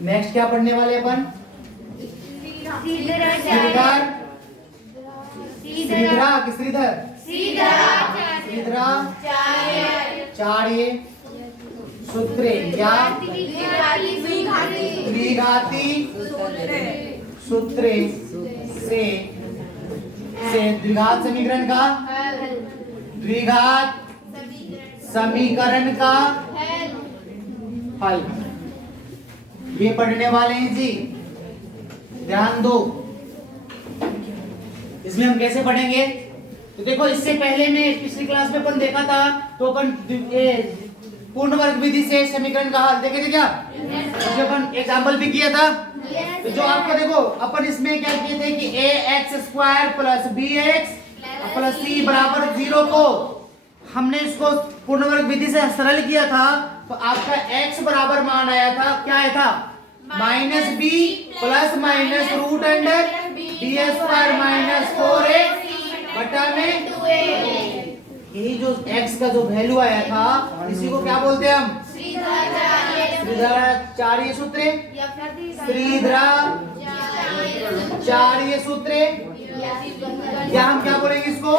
Next क्या पढ़ने वाले अपन? श्रीधर श्रीधरा कि श्रीधर श्रीधरा चार्य सूत्रे या द्विघाती सूत्रे से द्विघात समीकरण का हल ये पढ़ने वाले हैं जी, ध्यान दो। इसमें हम कैसे पढ़ेंगे? तो देखो, इससे पहले में पिछली क्लास में अपन देखा था, तो अपन पूर्ण वर्ग विधि से समीकरण का हल देखे थे क्या? जो अपन एग्जाम्पल भी किया था। तो जो आपको देखो, अपन इसमें क्या किए थे कि ax² plus bx plus c बराबर 0 को हमने इसको पूर्ण वर्ग विधि से सरल किया था। तो आपका x बराबर मान आया था, क्या आया था? -b plus minus root under b² minus 4x बटा में 2a। यही जो x का जो वैल्यू आया था, इसी को क्या बोलते हैं हम? श्रीधराचार्य सूत्र, श्रीधराचार्य सूत्र, या हम क्या बोलेंगे इसको?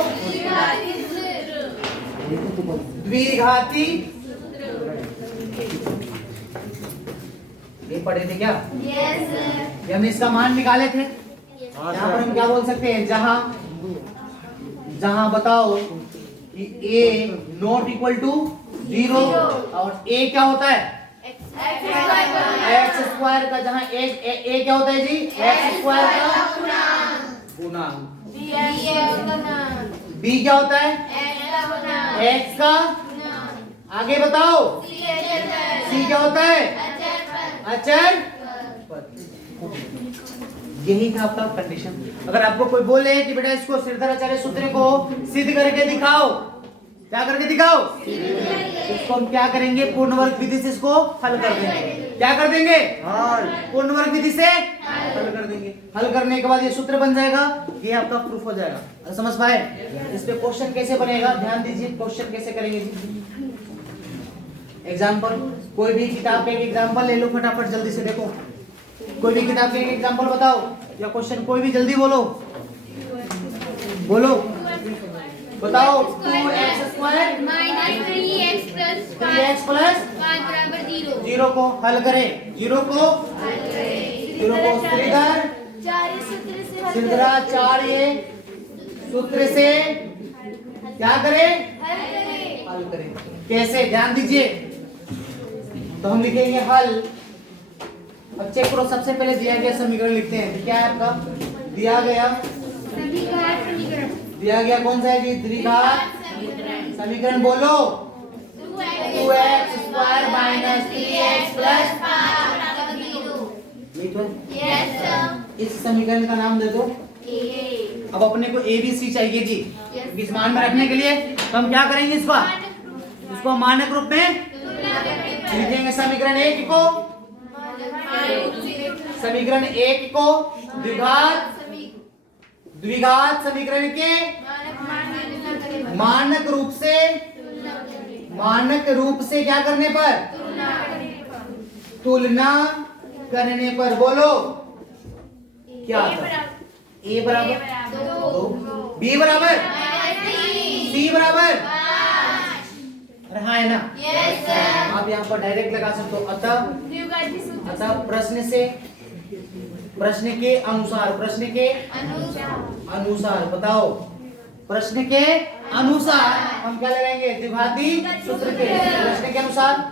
द्विघाती। ये पढ़े थे क्या? ये हमने इसका मान निकाले थे। यहाँ पर हम क्या बोल सकते हैं? जहां बताओ कि a नॉट इक्वल टू 0 और a क्या होता है? x² का, जहां a क्या होता है जी? x² का गुणांक। b क्या होता है? x का। आगे बताओ, c क्या होता है? अचर। यही था आपका कंडीशन। अगर आपको कोई बोले कि बेटा इसको श्रीधराचार्य सूत्र को सिद्ध करके दिखाओ, क्या करके दिखाओ? इसको हम क्या करेंगे? पूर्ण वर्ग विधि से इसको हल कर देंगे। क्या कर देंगे? पूर्ण वर्ग विधि से हल कर देंगे। हल करने के बाद ये सूत्र बन जाएगा, ये आपका प्रूफ हो जाएगा। समझ पाए? इस पे क्वेश्चन कैसे बनेगा, ध्यान दीजिए। क्वेश्चन कैसे करेंगे? एग्जाम्पल, कोई भी किताब का एक एग्जाम्पल ले लो फटाफट, जल्दी से देखो। कोई भी किताब का एक एग्जाम्पल बताओ, या क्वेश्चन कोई भी, जल्दी बोलो बोलो बताओ। 2x² माइनस 3x प्लस 0 को हल करें। 0 को श्रीधराचार्य सूत्र से क्या करें? हल करें। कैसे? ध्यान दीजिए। तो हम लिखेंगे हल। अब चेक करो, सबसे पहले दिया गया समीकरण लिखते हैं। क्या है आपका दिया गया? कौन सा है जी? द्विघात समीकरण। बोलो। 2x² minus 3x plus 5। इस समीकरण का नाम दे दो। अब अपने को a b c चाहिए जी, इस मान में रखने के लिए। तो हम क्या करेंगे? इसको मानक रूप में लिखेंगे। समीकरण 1 को द्विघात समीकरण के मानक रूप से क्या करने पर? तुलना करने पर। बोलो क्या था? a बराबर 2, b बराबर, c बराबर रहा है ना? आप यहाँ पर डायरेक्ट लगा सकते हो। अतः प्रश्न के अनुसार बताओ। प्रश्न के अनुसार हम क्या लगाएंगे? द्विघाती सूत्र के प्रश्न के अनुसार।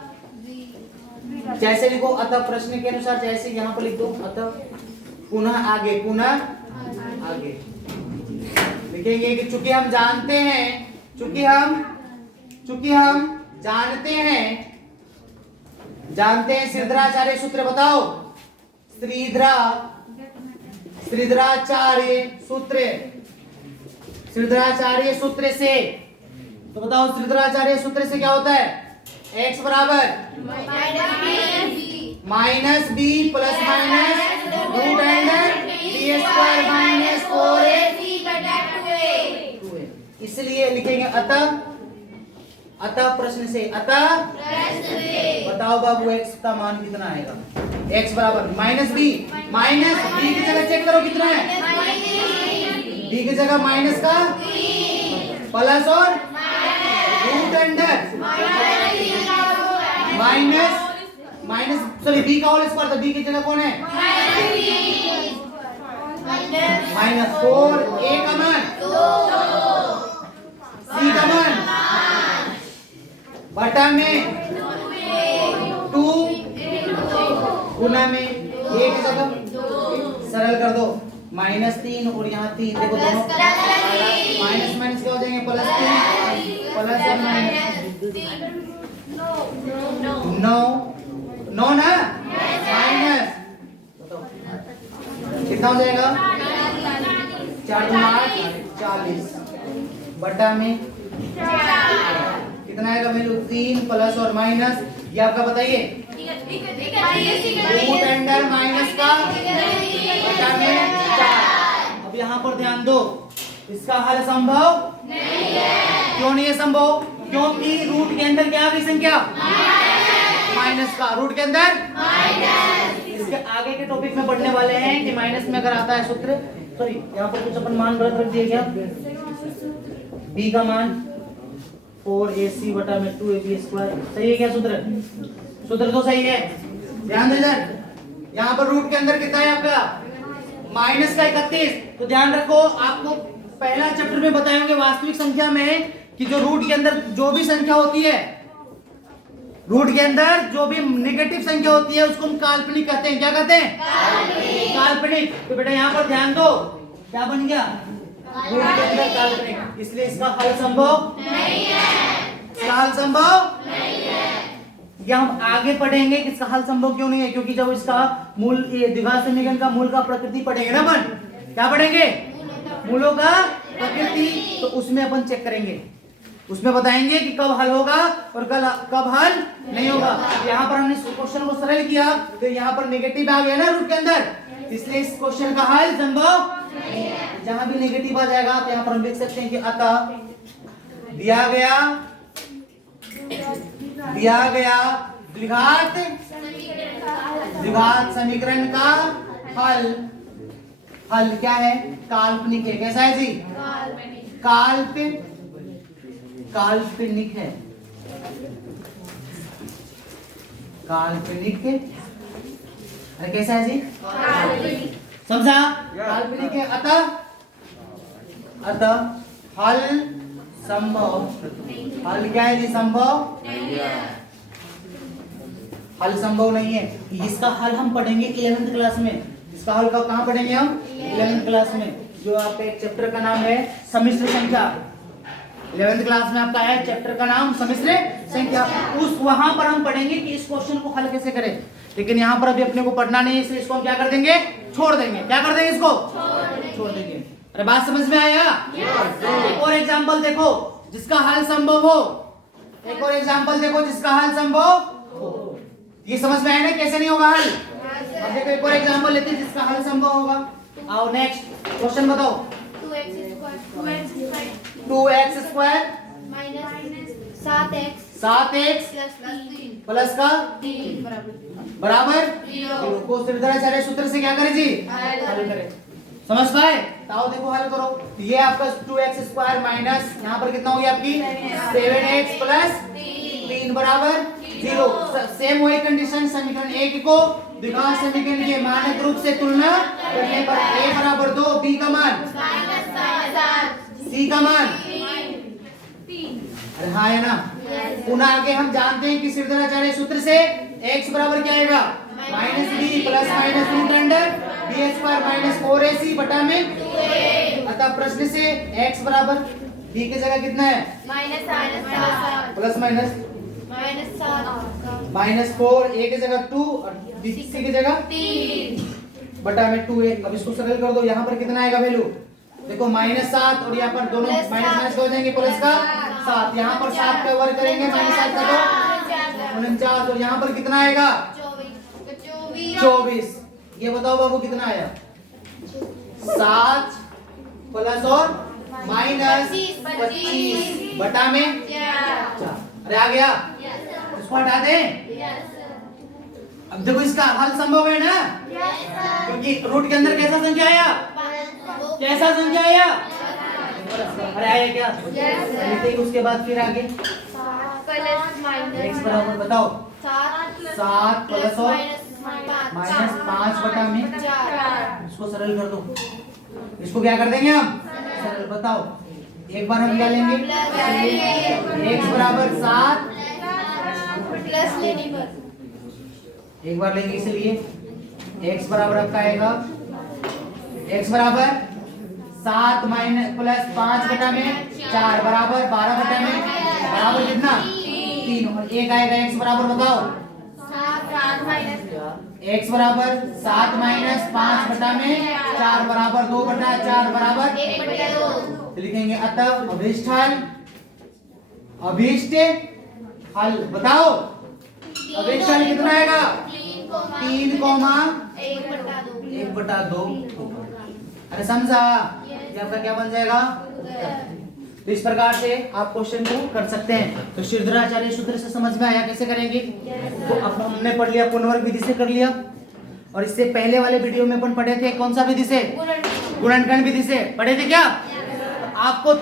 जैसे लिखो, अतः प्रश्न के अनुसार, जैसे यहाँ पर लिख दो। अतः पुनः आगे लिखेंगे कि चूंकि हम जानते हैं श्रीधराचार्य सूत्र। बताओ, श्रीधराचार्य सूत्र से। तो बताओ, श्रीधराचार्य सूत्र से क्या होता है? x बराबर -b plus minus root under b² minus 4a। इसलिए लिखेंगे अतः प्रश्न से बताओ बाबू x का मान कितना आएगा? x बराबर माइनस बी की जगह चेक करो कितना है, b की जगह माइनस का प्लस और root under minus sorry b का होल स्क्वायर, तो b की जगह कौन है -4, a का मान c का मान बटा में 2 गुना में a की जगह सरल कर दो -3 और यहाँ 3, देखो दोनों माइनस माइनस क्या हो जाएंगे +3 प्लस और माइनस 9 ना माइनस कितना हो जाएगा 4 × 8 40 बटा में कितना आएगा वैल्यू 3 प्लस और माइनस, ये आपका बताइए रूट अंडर माइनस का बटा में 4। अब यहाँ पर ध्यान दो, इसका हल संभव नहीं है। क्यों नहीं है संभव? क्योंकि रूट के अंदर क्या आ गई संख्या माइनस का, रूट के अंदर इसके आगे के टॉपिक में पढ़ने वाले हैं कि माइनस में अगर आता है सूत्र, सॉरी यहाँ पर कुछ अपन मान गलत रख दिए क्या, b का मान 4ac बटा में 2ab स्क्वायर, सही है क्या सूत्र? सूत्र तो सही है। ध्यान दो इधर, यहाँ पर रूट के अंदर कितना है आपका माइनस का 31, तो ध्यान रखो आपको पहला चैप्टर में बताएंगे वास्तविक संख्या में कि जो रूट के अंदर जो भी संख्या होती है, रूट के अंदर जो भी नेगेटिव संख्या होती है उसको हम काल्पनिक कहते हैं। क्या कहते हैं? काल्पनिक। तो बेटा यहाँ पर ध्यान दो, क्या बन गया रूट के अंदर काल्पनिक, इसलिए इसका हल संभव नहीं है। इसका हल संभव नहीं है। या हम आगे पढ़ेंगे कि इसका हल संभव क्यों नहीं है, क्योंकि जब इसका मूल द्विघात समीकरण का मूल का प्रकृति पढ़ेंगे ना अपन, क्या पढ़ेंगे मूलों का प्रकृति, तो उसमें अपन चेक करेंगे, उसमें बताएंगे कि कब हल होगा और कब हल नहीं होगा। यहाँ पर हमने क्वेश्चन को सरल किया तो यहाँ पर नेगेटिव आ गया ना रूट के अंदर, इसलिए इस क्वेश्चन का हल संभव नहीं है। जहां भी नेगेटिव आ जाएगा तो यहाँ पर हम लिख सकते हैं कि अतः दिया गया द्विघात समीकरण का हल क्या है? काल्पनिक है। कैसा है जी? काल्पनिक है। काल्पनिक अरे कैसा है जी? समझा? काल्पनिक है। अतः हल संभव, हल क्या है जी? संभव हल संभव नहीं है। इसका हल हम पढ़ेंगे 11th क्लास में। इसका हल कहाँ पढ़ेंगे हम? 11th क्लास में, जो आपका एक चैप्टर का नाम है सम्मिश्र संख्या। 11th क्लास में आपका है चैप्टर का नाम सम्मिश्र संख्या, उस वहां पर हम पढ़ेंगे कि इस क्वेश्चन को हल कैसे करें। लेकिन यहाँ पर अभी अपने को पढ़ना नहीं है, इसलिए इसको हम क्या कर देंगे? छोड़ देंगे। क्या कर देंगे? इसको छोड़ देंगे। अरे बात समझ में आया? एक और एग्जाम्पल देखो जिसका हल संभव हो। एक और एग्जाम्पल देखो जिसका हल संभव हो। ये समझ में आया ना कैसे नहीं होगा हल? अब देखो एक और एग्जाम्पल लेते हैं जिसका हल संभव होगा। आओ नेक्स्ट क्वेश्चन बताओ। 2x स्क्वायर -7x प्लस का 3 बराबर 0 को सिद्धाचार्य सूत्र से क्या करें जी? हल करें। समझ पाए? आओ देखो हल करो। ये आपका 2x स्क्वायर माइनस यहाँ पर कितना हो गया आपकी 7x प्लस 3 बराबर 0। सेम वही कंडीशन, समीकरण 1 को द्विघात समीकरण के मानक रूप से तुलना करने पर a बराबर 2, b का मान c का मान अरे हाँ है ना। पुनः आगे हम जानते हैं कि सिद्धाचार्य सूत्र से x बराबर क्या आएगा? -b plus minus root under b square -4ac बटा में 2a। अतः प्रश्न से x बराबर b की जगह कितना है? प्लस माइनस -4, a की जगह 2 और b की जगह 3 बटा में 2a। अब इसको सरल कर दो, यहाँ पर कितना आएगा वैल्यू? देखो -7 और यहाँ पर दोनों माइनस हो जाएंगे, प्लस का 7। यहाँ पर 7 का वर्ग करेंगे, -7 का तो 49 और यहाँ पर कितना आएगा? 24। ये बताओ बाबू कितना आया? 7 प्लस और माइनस 25 बटा में 4। अरे आ गया, इसको हटा दें। अब देखो इसका हल संभव है ना, क्योंकि रूट के अंदर कैसा संख्या आया, कैसा संख्या आया, अरे आया क्या, लिखते उसके बाद फिर आगे x बराबर बताओ 7 प्लस और माइनस 5 बटा में, इसको सरल कर दो, इसको क्या कर देंगे हम सरल, बताओ एक बार हम क्या लेंगे, x बराबर 7 एक बार लेंगे, इसलिए x बराबर आपका आएगा, x बराबर 7 माइनस प्लस 5 बटा में 4 बराबर 12 बटा में बराबर कितना 3, और एक आएगा x बराबर बताओ x बराबर 7 माइनस 5 बटा में 4 बराबर 2 बटा 4 बराबर 1/2, लिखेंगे अतः अभीष्ट हल बताओ, अभीष्ट हल कितना आएगा 3,1/2। अरे समझा, ये आपका क्या बन जाएगा। तो इस प्रकार से आप क्वेश्चन को कर सकते हैं। तो श्रीधराचार्य सूत्र से समझ में आया कैसे करेंगे, तो अब हमने पढ़ लिया पूर्णवर्ग विधि से कर लिया, और इससे पहले वाले वीडियो में अपन पढ़े थे कौन सा विधि से, गुणनखंड विधि से पढ़े थे क्या। आपको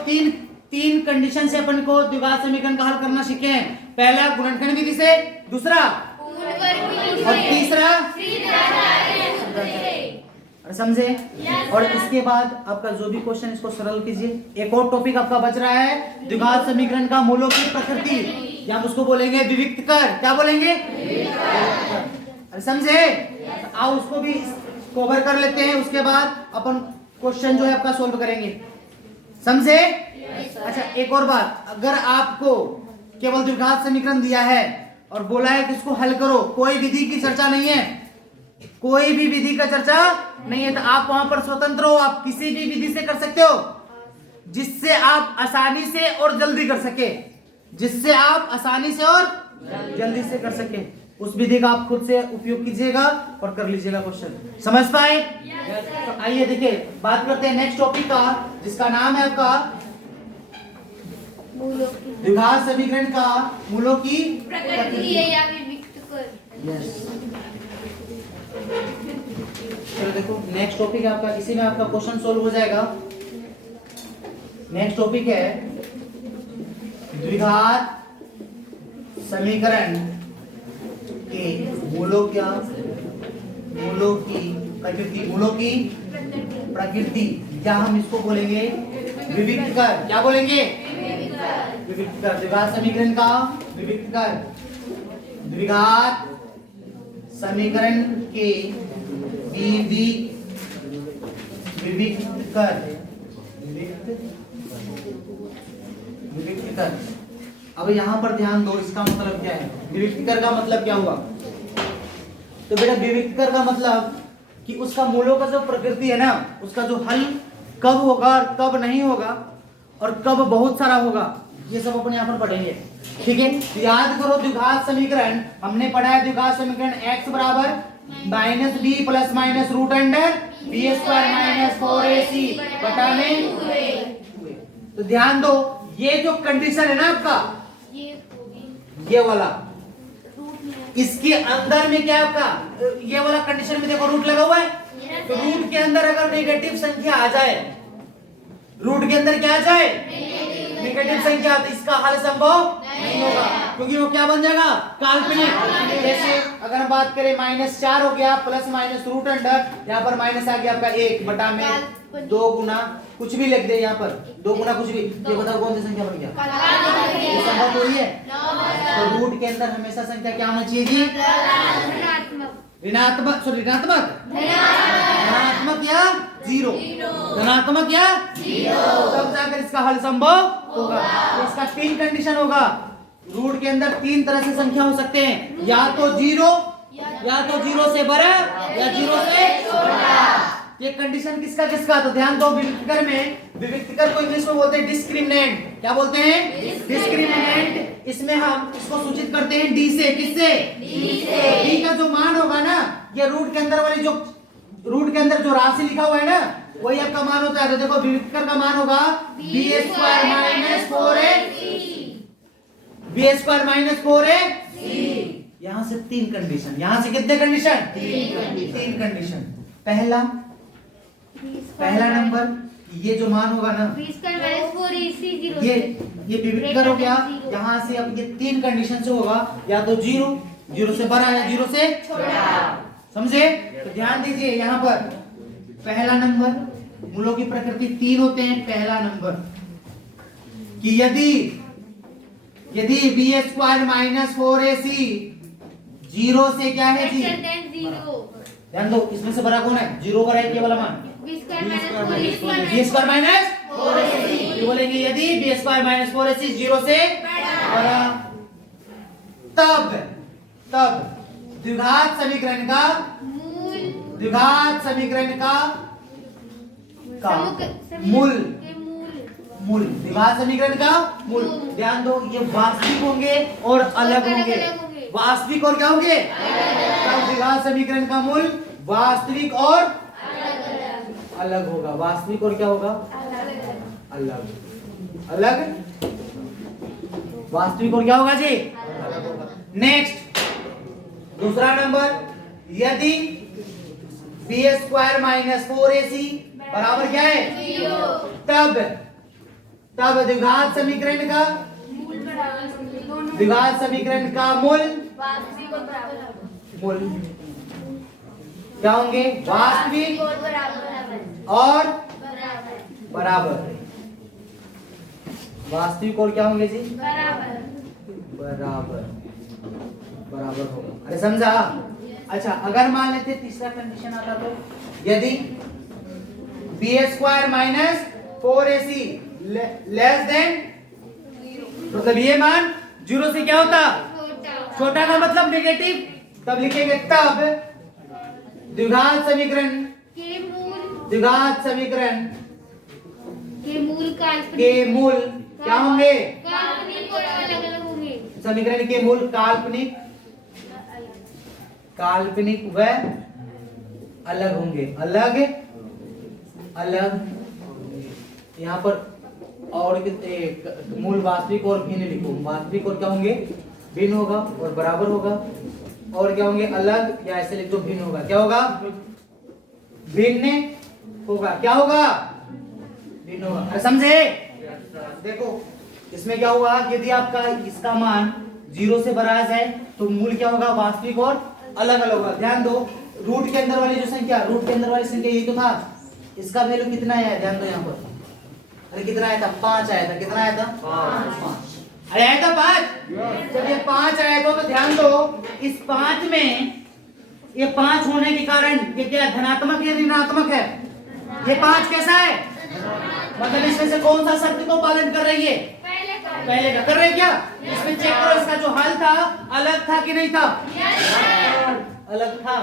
तीन कंडीशन से अपन को द्विघात समीकरण का हल करना सीखे हैं, पहला गुणनखंड विधि से, दूसरा और तीसरा, समझे। और इसके बाद आपका जो भी क्वेश्चन इसको सरल कीजिए। एक और टॉपिक आपका बच रहा है द्विघात समीकरण का मूलों की प्रकृति, या हम उसको बोलेंगे विविक्त कर, क्या बोलेंगे, अरे समझे। आओ उसको भी कवर कर लेते हैं, उसके बाद अपन क्वेश्चन जो है आपका सोल्व करेंगे, समझे। अच्छा एक और बात, अगर आपको केवल द्विघात समीकरण दिया है और बोला है कि इसको हल करो, कोई विधि की चर्चा नहीं है, कोई भी विधि का चर्चा नहीं है, तो आप वहां पर स्वतंत्र हो, आप किसी भी विधि से कर सकते हो जिससे आप आसानी से और जल्दी कर सके, जिससे आप आसानी से और जल्दी से कर सके, उस विधि का आप खुद से उपयोग कीजिएगा और कर लीजिएगा क्वेश्चन, समझ पाए। तो आइए देखिए बात करते हैं नेक्स्ट टॉपिक का, जिसका नाम है आपका द्विघात समीकरण का मूलों की प्रकृति। यस, चलो देखो नेक्स्ट टॉपिक है आपका, इसी में आपका क्वेश्चन सोल्व हो जाएगा। नेक्स्ट टॉपिक है द्विघात समीकरण के मूलों की प्रकृति, मूलों की प्रकृति, क्या हम इसको बोलेंगे विविक्त कर, क्या बोलेंगे विविक्त कर, द्विघात समीकरण का विविक्त कर, द्विघात समीकरण के विविक्त कर। अब यहाँ पर ध्यान दो, इसका मतलब क्या है, विविक्त कर का मतलब क्या हुआ। तो बेटा विविक्त कर का मतलब कि उसका मूलों का जो प्रकृति है ना, उसका जो हल कब होगा और कब नहीं होगा और कब बहुत सारा होगा, ये सब अपन यहाँ पर पढ़ेंगे, ठीक है। तो याद करो द्विघात समीकरण हमने पढ़ा है, द्विघात समीकरण x बराबर minus b plus minus root under b square minus 4ac बटा में। तो ध्यान दो, ये जो कंडीशन है ना आपका, ये वाला, इसके अंदर में क्या आपका ये वाला कंडीशन में देखो रूट लगा हुआ है, तो रूट के अंदर अगर नेगेटिव संख्या आ जाए, रूट के अंदर क्या आ जाए नेगेटिव संख्या, तो इसका हल संभव नहीं होगा, क्योंकि वो क्या बन जाएगा काल्पनिक। जैसे अगर हम बात करें -4 हो गया प्लस माइनस रूट अंडर, यहाँ पर माइनस आ गया आपका 1 बटा में 2 गुना कुछ भी लिख दे, यहाँ पर 2 गुना कुछ भी, ये बताओ कौन सी संख्या बन गया, ये संभव थोड़ी है। तो रूट के अंदर हमेशा संख्या क्या होना चाहिए जी, ऋणात्मक, सॉरी ऋणात्मक या जीरो, धनात्मक या जीरो, तब जाकर इसका हल संभव होगा। तो इसका 3 कंडीशन होगा, रूट के अंदर 3 तरह से संख्या हो सकते हैं, या तो जीरो से बड़ा या 0 से छोटा। ये कंडीशन किसका किसका, तो ध्यान दो, विविक्तकर में, विविक्तकर को इंग्लिश में बोलते हैं डिस्क्रिमिनेंट, क्या बोलते हैं डिस्क्रिमिनेंट। इसमें हम इसको सूचित करते हैं डी से, किससे, डी का जो मान होगा ना, ये रूट के अंदर वाली जो रूट के अंदर जो राशि लिखा हुआ है ना, वही आपका मान होता है। तो देखो विविक्तकर का मान होगा b square minus 4ac, b square minus 4ac। यहां से 3 कंडीशन, यहां से कितने कंडीशन? 3 कंडीशन। पहला नंबर, ये जो मान होगा ना, बी स्क्वायर माइनस 4ac 0 ये विविधकर हो गया। यहाँ से अब ये 3 कंडीशन से होगा, या तो 0 से बड़ा या 0 से छोटा। समझे? तो ध्यान दीजिए यहाँ पर पहला नंबर, मूलों की प्रकृति 3 होते हैं। पहला नंबर कि यदि बी स्क्वायर माइनस 4ac 0 से क्या है जी? ध्यान दो, इसमें से बड़ा कौन है? 0 बड़ा है, ये वाला मान b square minus 4ac b square minus 4ac। बोलेंगे यदि बी स्क्वायर माइनस 4ac 0 से बड़ा, तब द्विघात समीकरण का मूल द्विघात समीकरण का मूल। ध्यान दो, ये वास्तविक होंगे और अलग होंगे। वास्तविक और क्या होंगे? तब द्विघात समीकरण का मूल वास्तविक और अलग होगा। वास्तविक और क्या होगा? अलग। वास्तविक और क्या होगा जी? नेक्स्ट दूसरा नंबर, यदि बी स्क्वायर माइनस 4ac बराबर क्या है? तब द्विघात समीकरण का मूल क्या होंगे? वास्तविक और बराबर। वास्तविक और क्या होंगे जी? बराबर होगा। अरे समझा? अच्छा, अगर मान लेते तीसरा कंडीशन आता तो, यदि b square minus 4ac less than, मतलब ये मान 0 से क्या होता? छोटा का मतलब नेगेटिव। तब लिखेंगे तब द्विघात समीकरण के मूल क्या होंगे? काल्पनिक और अलग-अलग होंगे। समीकरण के मूल काल्पनिक व अलग होंगे। अलग यहाँ पर और मूल वास्तविक और भिन्न लिखो। वास्तविक और क्या होंगे? भिन्न होगा और बराबर होगा। और क्या होंगे? अलग, या ऐसे लिख दो भिन्न होगा। क्या होगा? भिन्न होगा। क्या होगा? भिन्न होगा। समझे? देखो इसमें क्या हुआ, यदि आपका इसका मान 0 से बड़ा है तो मूल क्या होगा? वास्तविक और अलग अलग होगा। ध्यान दो, रूट के अंदर वाली संख्या यही तो था। इसका वैल्यू कितना आया? ध्यान दो यहाँ पर। अरे कितना आया था? 5 आया था। कितना आया था? 5। अरे आया था 5। जब ये 5 आया तो ध्यान दो, इस 5 में ये 5 होने के कारण ये क्या धनात्मक है ऋणात्मक है? ये 5 कैसा है? मतलब इसमें से कौन सा शर्त को पालन कर रही है? पहले का कर रहे क्या? इसमें चेक करो, इसका जो हल था अलग था कि नहीं था? अलग था।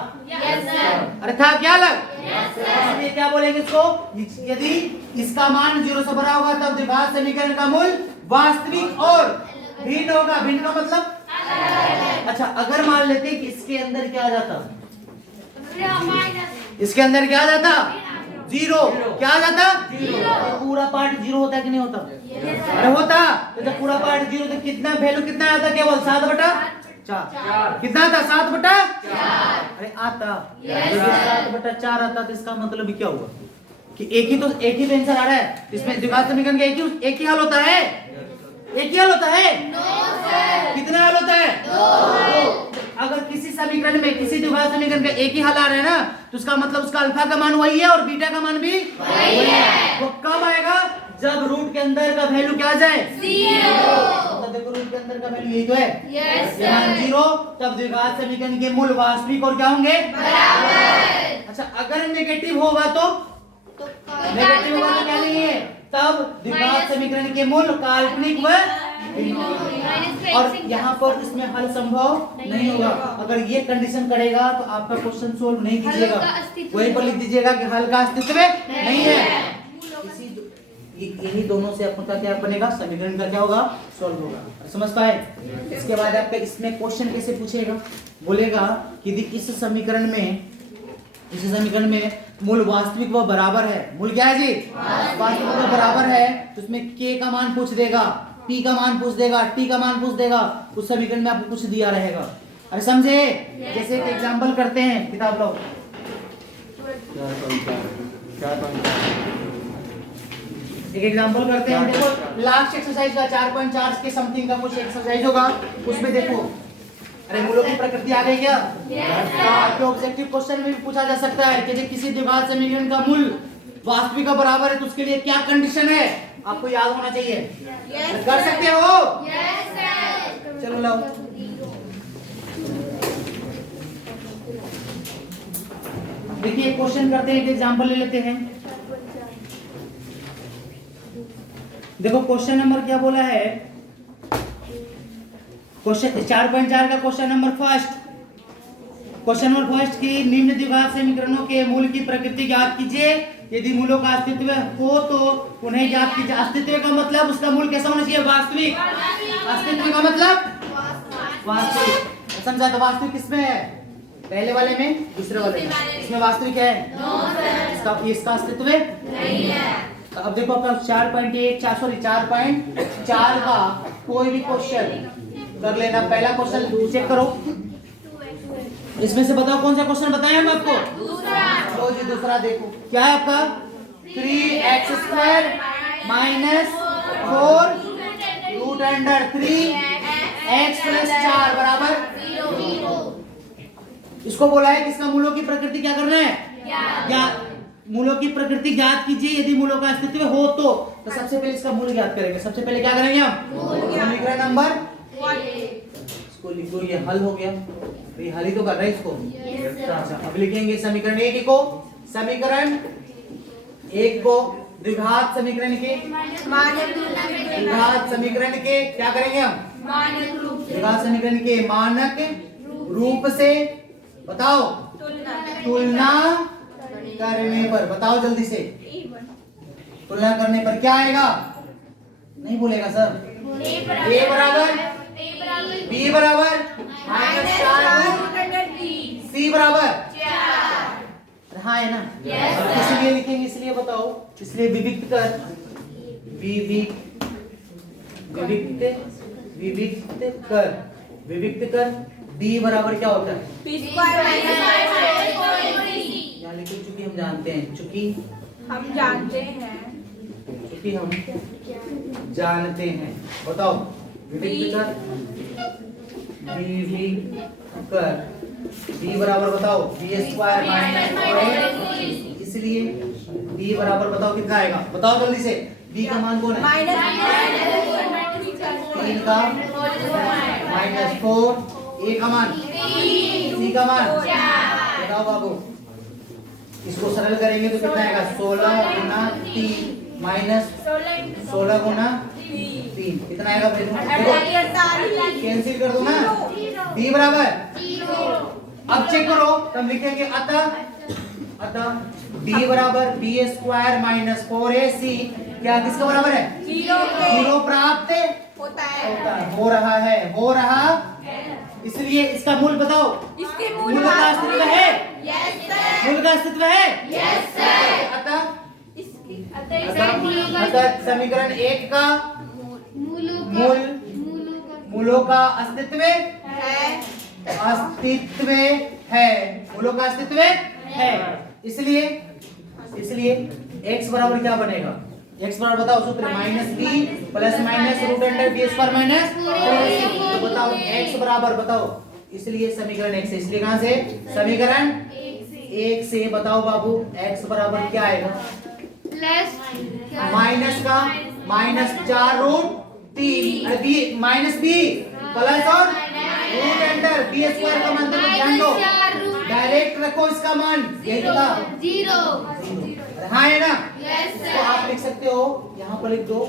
अरे था क्या अलग? इसलिए क्या बोलेंगे इसको? यदि इसका मान 0 से बड़ा होगा तब द्विघात समीकरण का मूल वास्तविक और भिन्न होगा। भिन्न का मतलब अच्छा, अगर मान लेते कि इसके अंदर क्या आ जाता? इसके अंदर क्या आ जाता? 0। क्या आ जाता? 0। पूरा पार्ट 0 होता है कि नहीं होता? अरे होता। तो जब पूरा पार्ट 0 तो कितना वैल्यू कितना आता? केवल 7/4। कितना था? 7/4। अरे आता। 7/4 आता तो इसका मतलब क्या हुआ कि एक ही तो आंसर आ रहा है। इसमें द्विघात समीकरण का एक ही हल होता है। एक ही हल होता है? कितना हल होता है? 2। अगर किसी समीकरण में किसी द्विघात समीकरण का एक ही हल आ रहा है ना, तो उसका मतलब उसका अल्फा का मान वही है और बीटा का मान भी वही है। वो कब आएगा? जब रूट के अंदर का वैल्यू क्या आ जाए? 0। तो देखो रूट के अंदर का वैल्यू यही तो है। Yes sir. 0। तब द्विघात समीकरण के मूल वास्तविक और क्या होंगे? बराबर। अच्छा, अगर नेगेटिव होगा तो नेगेटिव होगा तो क्या नहीं है? तब द्विघात समीकरण के मूल काल्पनिक व और यहाँ पर इसमें हल संभव नहीं होगा। अगर ये कंडीशन करेगा तो आपका क्वेश्चन सोल्व नहीं कीजिएगा, वहीं पर लिख दीजिएगा कि हल का अस्तित्व नहीं है। यही दोनों से आपका क्या बनेगा? समीकरण का क्या होगा? सॉल्व होगा। समझ पाए? इसके बाद आपका इसमें क्वेश्चन कैसे पूछेगा? बोलेगा कि इस समीकरण में मूल वास्तविक व बराबर है। मूल क्या है जी? वास्तविक व बराबर है। तो उसमें k का मान पूछ देगा। p का मान पूछ देगा, t का मान पूछ देगा, उस समीकरण में आपको कुछ दिया रहेगा। अरे समझे? जैसे एक एग्जांपल करते हैं, किताब लो। एक एग्जांपल करते हैं, देखो लास्ट एक्सरसाइज का 4.4 के समथिंग का कुछ एक्सरसाइज होगा, उसमें देखो। अरे मूलों की प्रकृति आ गई क्या? तो आपके ऑब्जेक्टिव क्वेश्चन में भी पूछा जा सकता है कि किसी द्विघात समीकरण का मूल वास्तविक का बराबर है तो उसके लिए क्या कंडीशन है, आपको याद होना चाहिए। कर सकते हो? चलो लाओ। देखिए क्वेश्चन करते हैं, एक एग्जांपल ले लेते हैं। देखो क्वेश्चन नंबर क्या बोला है, क्वेश्चन 4.4 का question number first. Question number first की निम्न द्विघात समीकरणों के मूल की प्रकृति ज्ञात कीजिए। यदि मूलों का अस्तित्व हो तो उन्हें ज्ञात कीजिए। अस्तित्व का मतलब उसका मूल कैसा होना चाहिए? वास्तविक। अस्तित्व का मतलब वास्तविक। समझा? तो वास्तविक किसमें है? पहले वाले में, दूसरे वाले में। इसमें वास्तविक है? इसका अस्तित्व नहीं है। अब देखो आपका 4.4 का कोई भी क्वेश्चन कर लेना। पहला क्वेश्चन चेक करो, इसमें से बताओ कौन सा क्वेश्चन बताएं हम आपको? लो जी दूसरा देखो, क्या है आपका? 3x² minus 4 root under 3x plus 4 बराबर 0। इसको बोला है किसका मूलों की प्रकृति क्या करना है? ज्ञात। मूलों की प्रकृति ज्ञात कीजिए यदि मूलों का अस्तित्व हो तो सबसे पहले इसका मूल ज्ञात करेंगे। सबसे पहले क्या करेंगे हम? लिख रहे नंबर, इसको लिखो, ये हल हो गया। ये हल ही तो कर रहे हैं इसको। अच्छा अब लिखेंगे समीकरण 1 को, समीकरण 1 को द्विघात समीकरण के क्या करेंगे हम? द्विघात समीकरण के मानक रूप से बताओ तुलना करने पर, बताओ जल्दी से, तुलना करने पर क्या आएगा? नहीं बोलेगा सर। a बराबर b बराबर -4 c बराबर 4। हाँ है ना? इसलिए लिखेंगे, इसलिए बताओ, इसलिए विविक्त कर, विविक्त कर d बराबर क्या होता है? यहाँ लिखो, चूंकि हम जानते हैं, चूंकि हम जानते हैं। बताओ विविक्त कर d बराबर बताओ b² माइनस 4। इसलिए d बराबर बताओ कितना आएगा? बताओ जल्दी से। d का मान कौन है? 3 का -4, a का मान, c का मान बताओ बाबू। इसको सरल करेंगे तो कितना आएगा? 16 गुना 3 माइनस 16 गुना 3 कितना आएगा? देखो कैंसिल कर दो ना, d बराबर 0। अब चेक करो, तब लिखेंगे अतः d बराबर b² माइनस 4ac क्या किसका बराबर है? 0 प्राप्त होता है, हो रहा। इसलिए इसका मूल बताओ। इसके मूल का अस्तित्व है? मूल का अस्तित्व है? अतः समीकरण 1 का मूलों का अस्तित्व है, मूलों का अस्तित्व है। इसलिए x बराबर क्या बनेगा? x बराबर बताओ सूत्र, -b plus minus root under b² minus 4ac। तो बताओ x बराबर बताओ, इसलिए समीकरण 1 से, इसलिए कहां से? समीकरण 1 से बताओ बाबू x बराबर क्या आएगा? माइनस का -4 root 3 b minus b plus और रूट अंडर b² का मान ध्यान दो, डायरेक्ट रखो इसका मान, यही था 0। हाँ है ना? तो आप लिख सकते हो, यहाँ पर लिख दो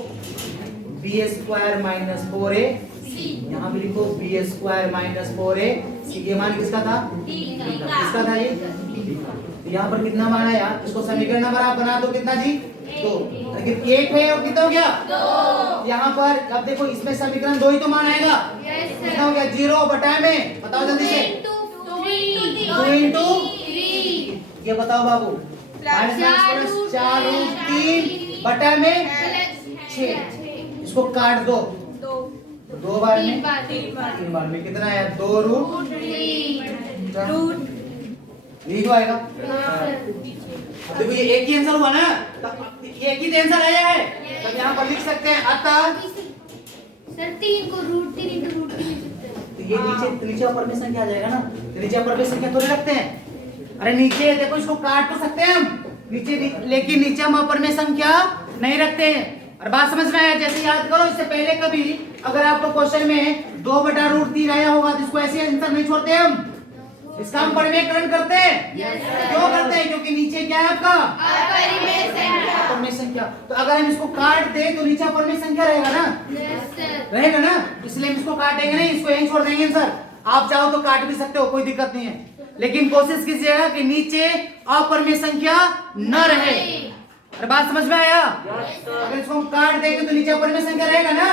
b² माइनस 4ac, यहाँ भी लिखो b² माइनस 4ac। ये मान किसका था? किसका था ये? तो यहाँ पर कितना मान आया? इसको समीकरण नंबर आप बना दो, कितना जी? 2। लेकिन 1 है और कितना हो गया? 2। यहाँ पर अब देखो, इसमें समीकरण 2 ही तो मान आएगा। कितना हो गया? 0 बटा में, बताओ जल्दी से। 2 इंटू 3, ये बताओ बाबू, -4 रूट 3 बटा में 6। इसको काट दो, 2 बार में 3 बार में कितना आया 2 रूट ये जो आएगा। देखो ये एक ही आंसर हुआ ना, ये एक ही आंसर आया है, तब यहाँ पर लिख सकते हैं अतः सर 3 को √3 into √3 लिख सकते हैं। तो ये नीचे ऊपर में संख्या आ जाएगा ना, तो नीचे ऊपर में संख्या थोड़ी रखते हैं। अरे नीचे देखो इसको काट तो सकते हैं हम नीचे, लेकिन नीचे हम ऊपर में संख्या नहीं रखते हैं। और बात समझ में आया? जैसे याद करो इससे पहले कभी अगर आपको क्वेश्चन में 2/√3 आया होगा तो इसको ऐसे आंसर नहीं छोड़ते हम, इसका हम परिमेयकरण करते हैं। क्यों करते हैं? क्योंकि नीचे क्या है आपका अपरिमेय संख्या। तो अगर हम इसको काट दे तो नीचे अपरिमेय संख्या रहेगा ना, रहेगा ना, इसलिए हम इसको काटेंगे नहीं, इसको यहीं छोड़ देंगे आंसर। आप चाहो तो काट भी सकते हो, कोई दिक्कत नहीं है, लेकिन कोशिश कीजिएगा कि नीचे अपरिमेय संख्या न रहे। अरे बात समझ में आया? अगर इसको हम काट देंगे तो नीचे अपरिमेय संख्या रहेगा ना,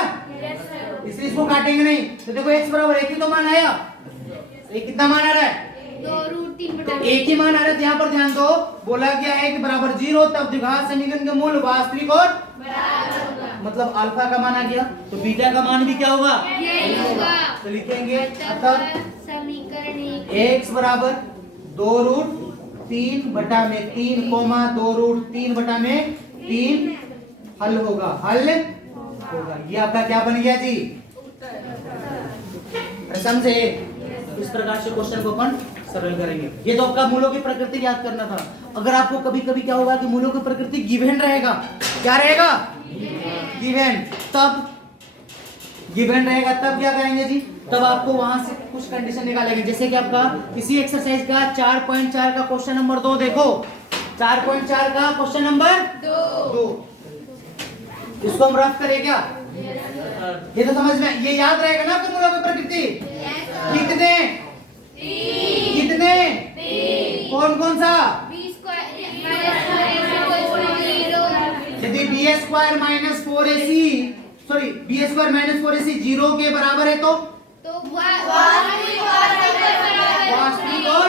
इसलिए इसको काटेंगे नहीं। तो देखो x बराबर एक ही तो मान आया, ये कितना मान आ रहा है? 2√3 तो एक ही मान आ रहा है। यहाँ पर ध्यान दो, बोला गया है कि बराबर 0 तब द्विघात समीकरण का मूल वास्तविक और मतलब अल्फा का मान आ गया, तो बीटा का मान भी क्या होगा? यही होगा। तो लिखेंगे अतः समीकरण x बराबर 2√3 बटा में 3 कोमा 2√3 बटा में 3 हल होगा, हल होगा। ये आपका क्या बन गया जी? समझे? इस प्रकार से क्वेश्चन को अपन सरल करेंगे। ये तो आपका मूलों की प्रकृति याद करना था। अगर आपको कभी कभी क्या होगा कि मूलों की प्रकृति गिवन रहेगा, क्या रहेगा? गिवन। तब गिवन रहेगा तब क्या करेंगे जी? तब आपको वहां से कुछ कंडीशन निकालेंगे। जैसे कि आपका इसी एक्सरसाइज का 4.4 का क्वेश्चन नंबर 2 देखो, 4.4 का क्वेश्चन नंबर 2 इसको हम रफ करें क्या? ये तो समझ में, ये याद रहेगा ना आपको मूलों की प्रकृति? कितने कितने कौन कौन सा? यदि b² minus 4ac sorry b² minus 4ac 0 के बराबर है तो वास्तविक और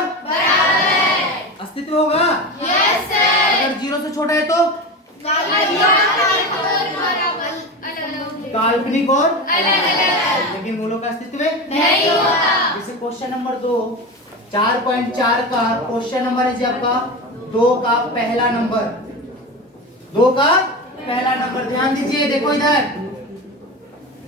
अस्तित्व होगा। अगर 0 से छोटा है तो काल्पनिक और लेकिन मूलों का अस्तित्व नहीं होता। जैसे क्वेश्चन नंबर 2 4.4 का क्वेश्चन नंबर है जी आपका 2 का पहला नंबर, 2 का पहला नंबर। ध्यान दीजिए, देखो इधर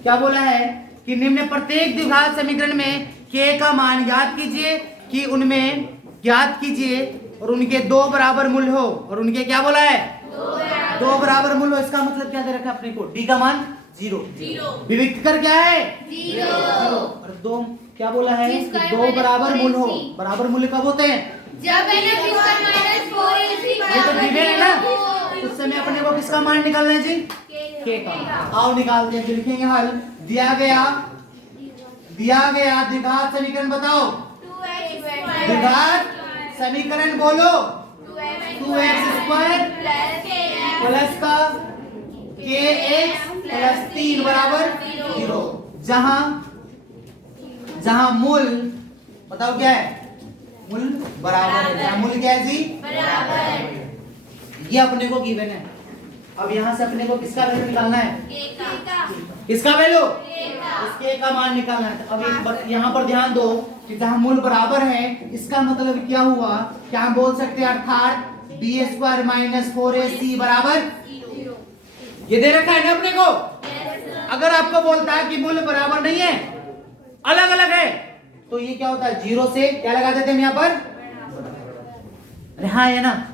क्या बोला है कि निम्न प्रत्येक द्विघात समीकरण में k का मान ज्ञात कीजिए कि उनमें ज्ञात कीजिए और उनके 2 बराबर मूल्य हो, और उनके क्या बोला है? 2 बराबर मूल्य हो। इसका मतलब क्या दे रखा है अपने को? d का मान 0, विविक्त कर क्या है? 0। और 2 क्या बोला है कि 2 बराबर मूल्य हो। बराबर मूल्य कब होते हैं? जब ये तो गिवन है ना, उस समय अपने को किसका मान निकालना है जी? k का। आओ निकालते हैं, लिखेंगे हल। दिया गया द्विघात समीकरण बताओ। द्विघात समीकरण बोलो। 2x² प्लस का kx प्लस 3 बराबर 0। जहां मूल बताओ क्या है? मूल बराबर है। जहां मूल क्या है जी? बराबर। ये अपने को गिवन है। अब यहाँ से अपने को किसका वैल्यू निकालना है? किसका वैल्यू? इसके का मान निकालना है। अब यहाँ पर ध्यान दो कि जहाँ मूल बराबर है, इसका मतलब क्या हुआ? क्या हम बोल सकते हैं अर्थात b² माइनस 4ac बराबर 0। ये दे रखा है ना अपने को। अगर आपको बोलता है कि मूल बराबर नहीं है, अलग अलग है, तो ये क्या होता है? 0 से क्या लगा देते हम यहाँ पर? हाँ है ना।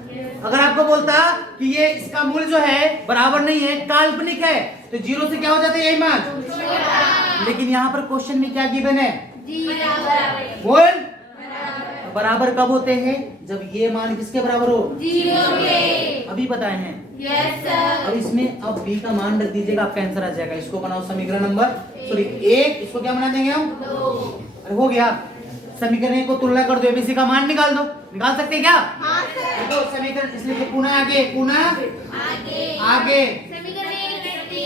अगर आपको बोलता कि ये इसका मूल्य जो है बराबर नहीं है, काल्पनिक है, तो 0 से क्या हो जाता है? यही मान। लेकिन यहाँ पर क्वेश्चन में क्या गिवन है? बोल। बराबर कब होते हैं? जब ये मान किसके बराबर हो? 0 के। अभी बताए हैं। Yes sir. अब इसमें अब b का मान रख दीजिएगा, आपका आंसर आ जाएगा। इसको बनाओ समीकरण नंबर सॉरी 1, इसको क्या बना देंगे हम? 2। अरे हो गया। समीकरण को तुलना कर दो, एबीसी का मान निकाल दो। निकाल सकते हैं क्या? हाँ सर। देखो समीकरण, इसलिए कि पुनः आगे आगे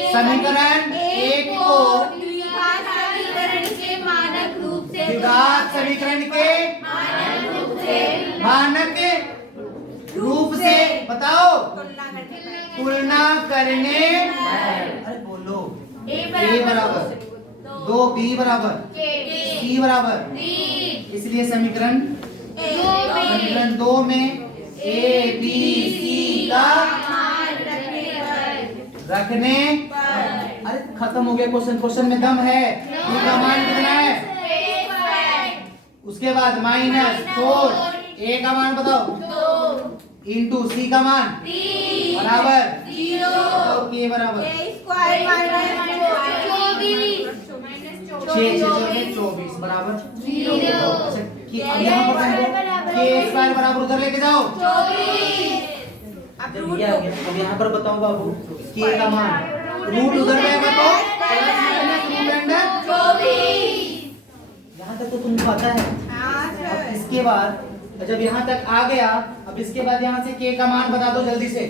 समीकरण 1 को द्विघात समीकरण के मानक रूप से द्विघात समीकरण के मानक रूप से बताओ तुलना करने। अरे बोलो। a बराबर दो बी बराबर सी बराबर, इसलिए समीकरण दो में ए बी सी का रखने अरे खत्म हो गया क्वेश्चन। क्वेश्चन में दम है। बी का मान कितना है? उसके बाद -4 ए का मान बताओ इंटू सी का मान बराबर 0 के बराबर 24 बराबर 0। अब यहाँ पर के स्क्वायर बराबर उधर लेके जाओ। अब यहाँ पर बताओ बाबू के का मान रूट उधर जाएगा तो यहाँ तक तो तुमको पता है। अब इसके बाद जब यहाँ तक आ गया, अब इसके बाद यहाँ से के का मान बता दो जल्दी से।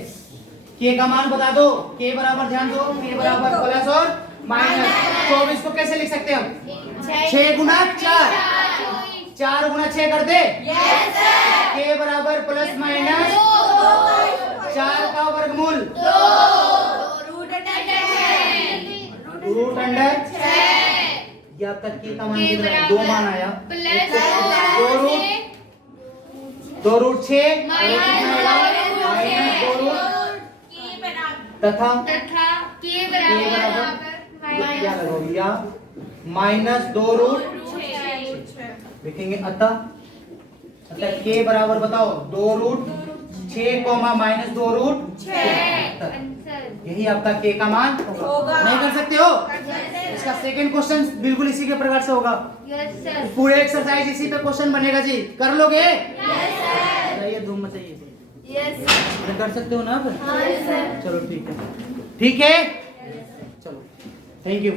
के का मान बता दो। के बराबर ध्यान दो, के बराबर प्लस और माइनस। 24 को कैसे लिख सकते हैं हम? 6 गुना 4, 4 गुना 6 कर दे। के बराबर प्लस माइनस 4 का वर्गमूल रूट अंडर 6। ये आपका के का मान कितना है? 2 मान आया। 2 रूट 6 तथा के बराबर क्या लगोगी या -2 रूट लिखेंगे। अतः के बराबर बताओ 2 रूट 6 -2 रूट 6। यही आपका के का मान होगा। नहीं कर सकते हो? इसका सेकंड क्वेश्चन बिल्कुल इसी के प्रकार से होगा। पूरे एक्सरसाइज इसी पे क्वेश्चन बनेगा जी। कर लोगे? ये धूम मचाइए। कर सकते हो ना फिर? चलो ठीक है, ठीक है, चलो थैंक यू।